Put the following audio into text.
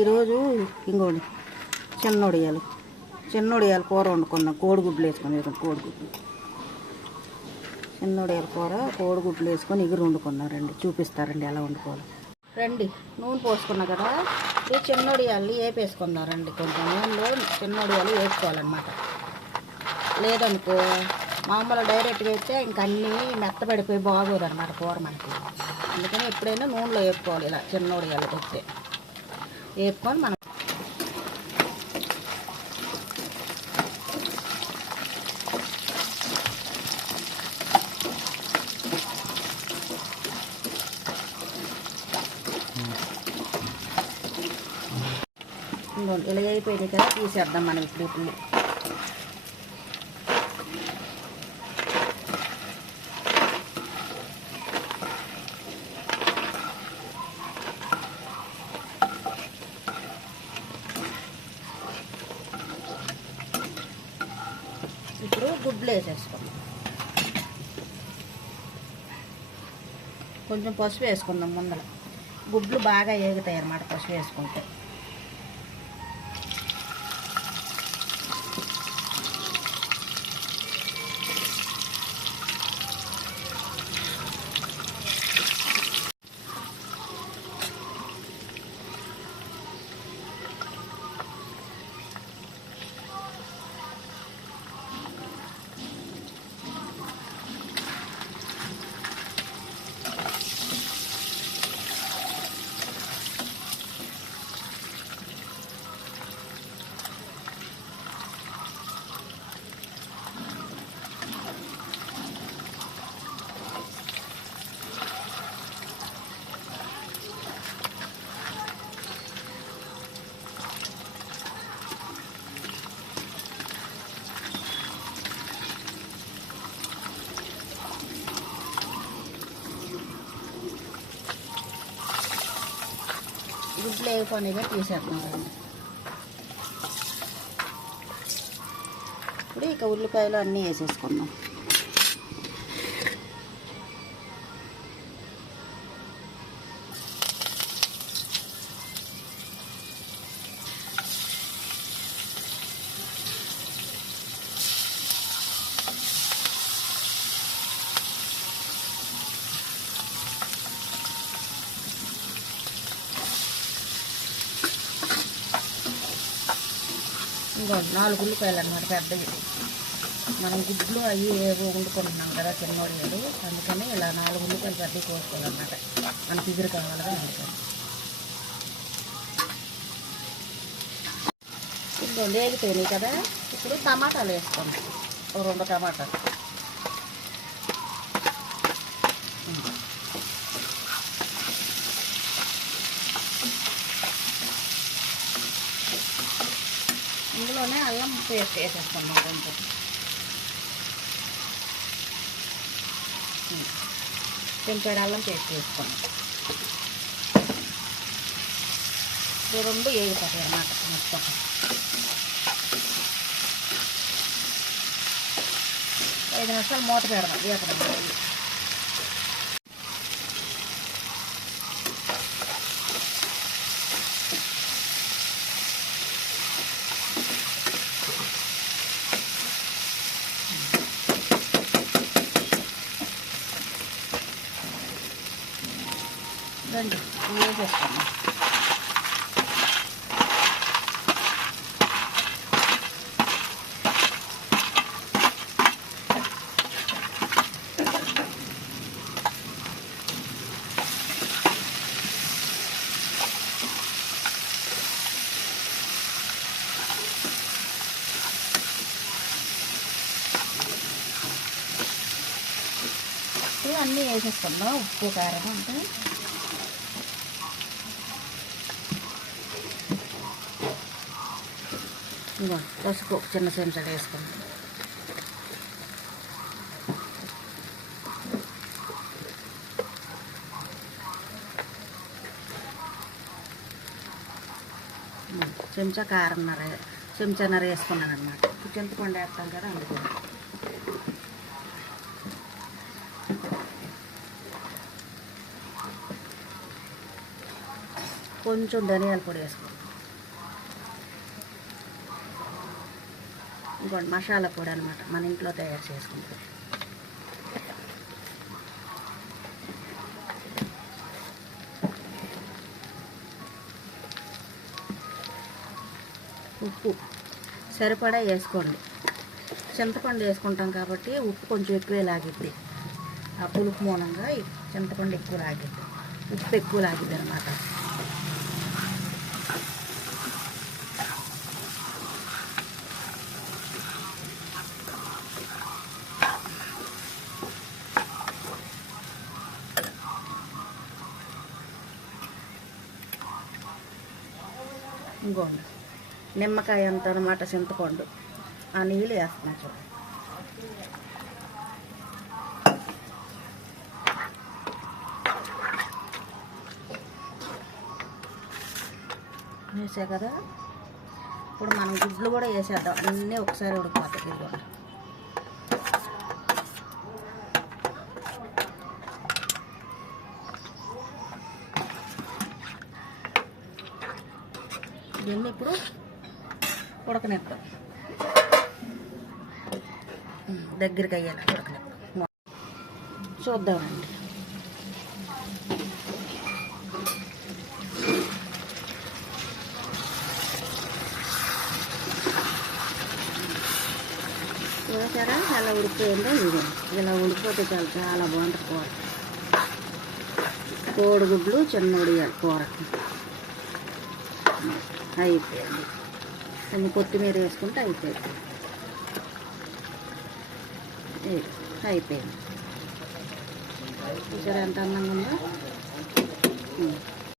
ఈరోజు ఇంకోండి చిన్నొడియాలు కూర వండుకున్నాం. కోడిగుడ్లు వేసుకొని కోడిగుడ్లు చిన్నొడియాల కూర కోడిగుడ్లు వేసుకొని ఎగురు వండుకున్నారండి. చూపిస్తారండి ఎలా వండుకోవాలి రండి. నూనె పోసుకున్నా కదా, ఈ చిన్నొడియాలు వేపేసుకున్నారండి. కొంచెం నూనెలో చిన్నొడియాలు వేసుకోవాలన్నమాట. లేదనుకో మామూలు డైరెక్ట్గా వేస్తే ఇంక అన్నీ మెత్తబడిపోయి బాగోదన్నమాట కూర మనకి. అందుకని ఎప్పుడైనా నూనెలో వేపుకోవాలి. ఇలా చిన్నొడియాలు వస్తే వేపుకొని మనం ఇలా అయిపోయినాయి కదా, తీసేద్దాం మనం ఇప్పుడు. ఇప్పుడు గుడ్లు వేసేసుకుందాం. కొంచెం పసుపు వేసుకుందాం ముందర. గుడ్లు బాగా ఏగుతాయి అన్నమాట పసుపు వేసుకుంటే. గుడ్లు వేయకుండా తీసేస్తున్నాం. ఇప్పుడు ఇక ఉల్లిపాయలు అన్నీ వేసేసుకున్నాం. ఇంకో 4 ఉల్లిపాయలు అన్నమాట పెద్దవి. మనం గుడ్లు అవి ఏవో వండుకుంటున్నాం కదా చిన్నోడియాలు, అందుకని ఇలా 4 ఉల్లిపాయలు పెద్దవి కోసుకోవాలన్నమాట. మనకి ఎగురు కావాలిగా అందుకని. ఇంకో వేగిపోయినాయి కదా, ఇప్పుడు టమాటాలు వేసుకోండి. 2 టమాటాలు. ఇందులోనే అల్లం పేస్ట్ వేసేసుకున్నాం. కొంచెం చెంచాడు అల్లం పేస్ట్ వేసుకున్నాం. ఇది 2 వేగుతాయి అన్నమాట మొత్తం. ఐదు నిమిషాలు మూత పెడదాం వేపడం. రండి వేసేస్తాను. అన్నీ వేసేసుకుందాం. ఉప్పు కారం అంటే ఇంకో పసుపు చిన్న చెంచాడు వేసుకుందాం. చెంచాన్నర వేసుకున్నాను అన్నమాట. చింతపండు వేస్తాం కదా అందుకు. కొంచెం ధనియాల పొడి వేసుకోండి. ఇంకోటి మసాలా పొడి అనమాట, మన ఇంట్లో తయారు చేసుకుంటాం. ఉప్పు సరిపడా వేసుకోండి. చింతపండు వేసుకుంటాం కాబట్టి ఉప్పు కొంచెం ఎక్కువే లాగిద్ది. ఆ పులుపు మూలంగా చింతపండు ఎక్కువ లాగిద్ది, ఉప్పు ఎక్కువ లాగిద్ది అనమాట. ఇంకోండి నిమ్మకాయ అంత అనమాట చింతపండు, ఆ నీళ్ళు వేస్తున్నా చూడండి. వేసా కదా, ఇప్పుడు మనం గుడ్లు కూడా వేసేద్దాం, అన్నీ ఒకసారి ఉడికిపోతాయి. ఇదిగోండి దీన్ని ఇప్పుడు ఉడకనిద్దాం, దగ్గరికి అయ్యేలా ఉడకనిద్దాం. చూద్దామండి. చూసారా ఎలా ఉడికిపోయిందో? ఇది ఇలా ఉడికిపోతే చాలా చాలా బాగుంటుంది కూర. కోడిగుడ్లు చిన్నోడియాలి కూర అయిపోయింది. కొంచెం కొత్తిమీర వేసుకుంటే అయిపోయింది. అయిపోయింది. చూసారా ఎంత అందంగా ఉందో?